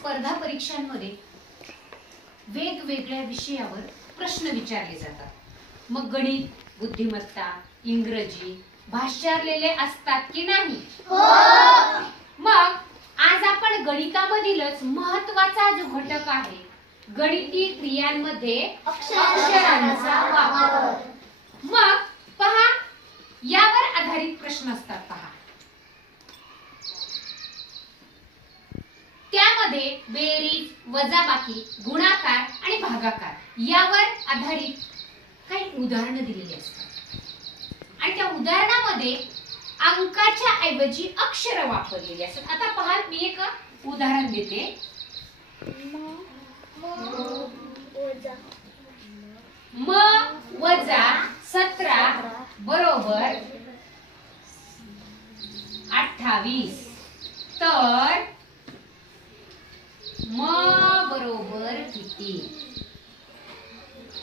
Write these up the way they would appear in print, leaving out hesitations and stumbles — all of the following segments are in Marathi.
स्पर्धा परीक्षांमध्ये वेगवेगळ्या विषयावर प्रश्न विचारले जातात। मग गणित, बुद्धिमत्ता, इंग्रजी भाषारलेले असतात की नाही? हो। मग आज आपण गणितामधीलच महत्त्वाचा जो घटक आहे गणिती क्रियांमध्ये अक्षरांचा वापर, मग पहा यावर आधारित प्रश्न असतात। पहा त्यामध्ये बेरीज, वजाबाकी, गुणाकार आणि भागाकार यावर आधारित काही उदाहरणं दिलेली असतात आणि त्या उदाहरणामध्ये अंकाच्या ऐवजी अक्षर वापरलेली असतात। आता पहा मी एक उदाहरण देते। म वजा 17 बरोबर 28, तर म बरोबर किती?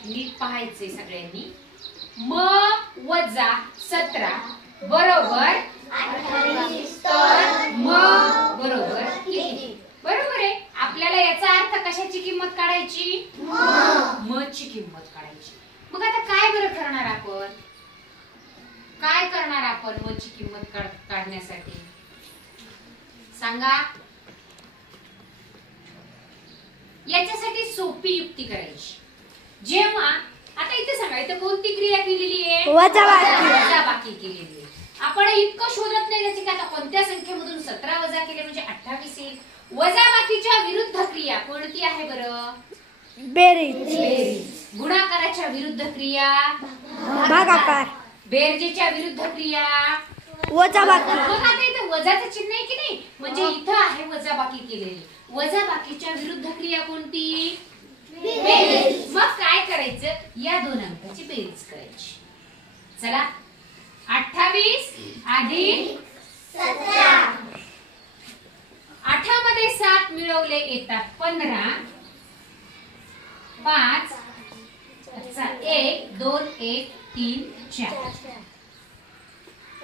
नीट पाहायचंय सगळ्यांनी। म वजा 17 बरोबर 28, तर म बरोबर किती? बरोबर आहे। आपल्याला याचा अर्थ कशाची किंमत काढायची? म ची किंमत काढायची। मग आता काय बरं करणार आपण? काय करणार आपण म ची किंमत काढण्यासाठी? सांगा। याच्यासाठी सोपी युक्ती करायची। जेव्हा आता इथे सांगा, इथे कोणती क्रिया केलेली आहे? वजाबाकी केलेली आहे। आपण इतकं शोधत नाही त्याची की आता कोणत्या संख्येमधून 17 वजा केले म्हणजे 28 येईल। वजाबाकीच्या विरुद्ध क्रिया कोणती आहे बरं? बेरीज। गुणाकाराच्या विरुद्ध क्रिया भागाकार। बेरजेच्या विरुद्ध क्रिया वजाबाकी। मग आता इथे वजाचं चिन्ह आहे की नाही, म्हणजे इथं आहे वजाबाकी केलेली। वजाबाकीच्या विरुद्ध क्रिया कोणती? बेरीज। मग काय करायचं? या दोन अंकाची बेरीज करायची। चला 28 अधिक 17, 8 मध्ये 7 मिळवले येतात 15, 5 1 2 1 3 4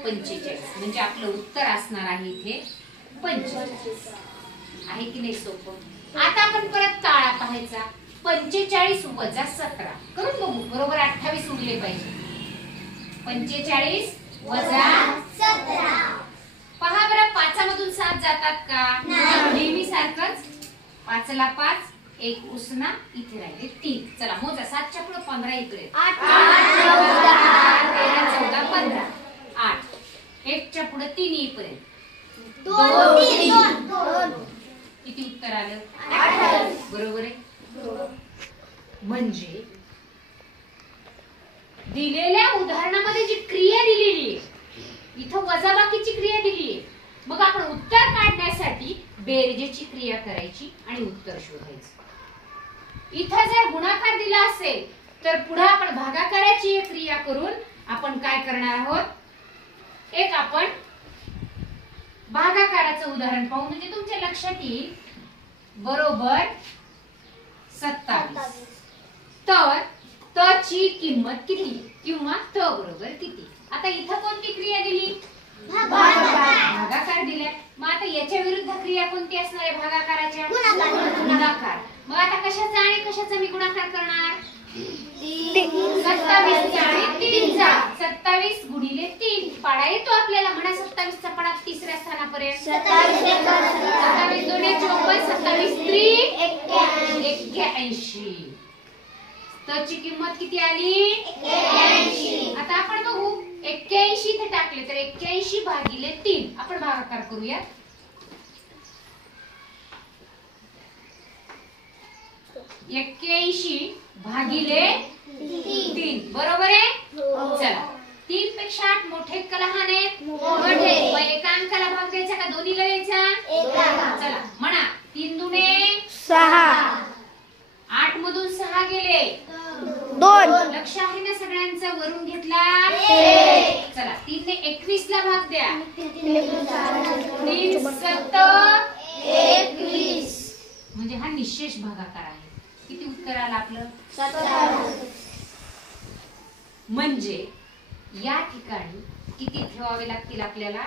45, म्हणजे आपलं उत्तर असणार आहे इथे 45। आहे की नाही सोपं? आता आपण परत ताळा पाहायचा। 45 वजा 17 करून बघू, बरोबर 28 उरले पाहिजे। 45 वजा 17, पहा बरं 5 मधून 7 जातात का? नेहमी सारखंच 5 ला 5, 1 उसना, इथे राहिले 3। चला मोजा, 7 च्या पुढे 15 इकडे 8 9 10 13 14 15, 8 1 च्या पुढे 3 येईपर्यंत 2 किती उत्तर आलं? 28। बरोबर आहे। म्हणजे दिलेल्या उदाहरणामध्ये जी क्रिया दिलेली आहे, इथं वजाबाकीची क्रिया दिली आहे, मग आपण उत्तर काढण्यासाठी बेरजेची क्रिया करायची आणि उत्तर शोधायचं। इथं जर गुणाकार दिला असेल तर पुढे आपण भागाकाराची क्रिया करून आपण काय करणार आहोत? एक आपण भागाकाराचं उदाहरण पाहू, म्हणजे तुमच्या लक्षात येईल। बरोबर 27, तर त ची किंमत किती किंवा त बरोबर किती? आता इथं कोणती क्रिया दिली? भागाकार दिलाय। मग आता याच्या विरुद्ध क्रिया कोणती असणार आहे भागाकाराच्या? गुणाकार। मग आता कशाचा आणि कशाचा मी गुणाकार करणार? 27 आणि 3 चा। 27 गुणिले 3 पाडा येतो आपल्याला, म्हणा 27 चा पाडा तिसऱ्या स्थानापर्यंत। 27 दोन्ही 24, 27 त्रिक 81। त्याची किंमत किती आली? 81। आता आपण बघू 81 इथे टाकले तर 81 भागिले 3 आपण भागाकार करूया। 81 भागिले 3 बरोबर आहे? चला 3 पेक्षा 8 मोठे का लहान आहेत? मोठे। मग एका अंकाला भाग द्यायचा का दोन्हीला द्यायचा? एकाला। चला म्हणा 3 दुणे 6, 8 मधून 6 गेले 2, लक्ष आहे ना सगळ्यांचं? वरून घेतला 1। चला 3 ने 21 ला भाग द्या। 3 7 21, म्हणजे हा निशेष भागाकार आहे। किती उत्तर आलं आपलं? 17। म्हणजे या ठिकाणी किती ठेवावे लागतील आपल्याला?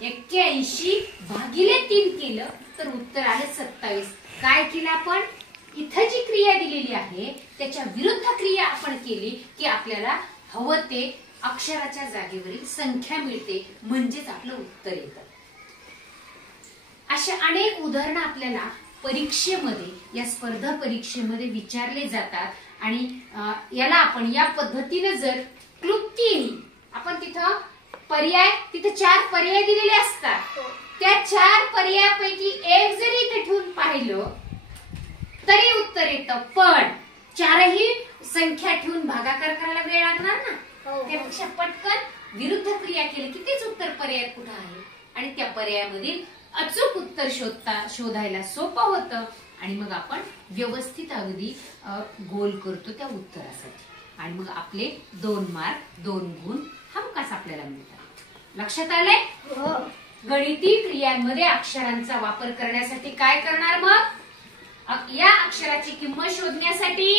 81 भागिले 3 केलं तर उत्तर आलं 27. काय केलं आपण? इथं जी क्रिया दिलेली आहे त्याच्या विरुद्ध क्रिया आपण केली की आपल्याला हवं ते अक्षराच्या जागेवरील संख्या मिळते, म्हणजेच आपलं उत्तर येतं. अशा अनेक उदाहरणं आपल्याला परीक्षेमध्ये, या स्पर्धा परीक्षेमध्ये विचारले जातात. आणि याला आपण या पद्धतीने जर क्लुप्ती, आपण तिथं पर्याय, तिथे 4 पर्याय दिलेले असतात, त्या 4 पर्यायापैकी एक जरी इथे ठेवून पाहिलं तरी उत्तर येतं. पण 4ही संख्या ठेवून भागाकार करायला वेळ लागणार ना, त्यापेक्षा पटकन विरुद्ध क्रिया केली की तेच उत्तर पर्याय कुठं आहे आणि त्या पर्यायामधील अचूक उत्तर शोधायला सोपं होतं. आणि मग आपण व्यवस्थित अगदी गोल करतो त्या उत्तरासाठी. आणि मग आपले 2 मार्क 2 गुण हमखास आपल्याला मिळतात. लक्षात आलंय? गणिती क्रियांमध्ये अक्षरांचा वापर करण्यासाठी काय करणार? मग या अक्षराची किंमत शोधण्यासाठी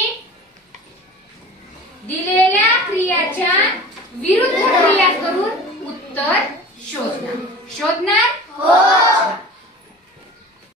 दिलेल्या क्रियाच्या विरुद्ध क्रिया करून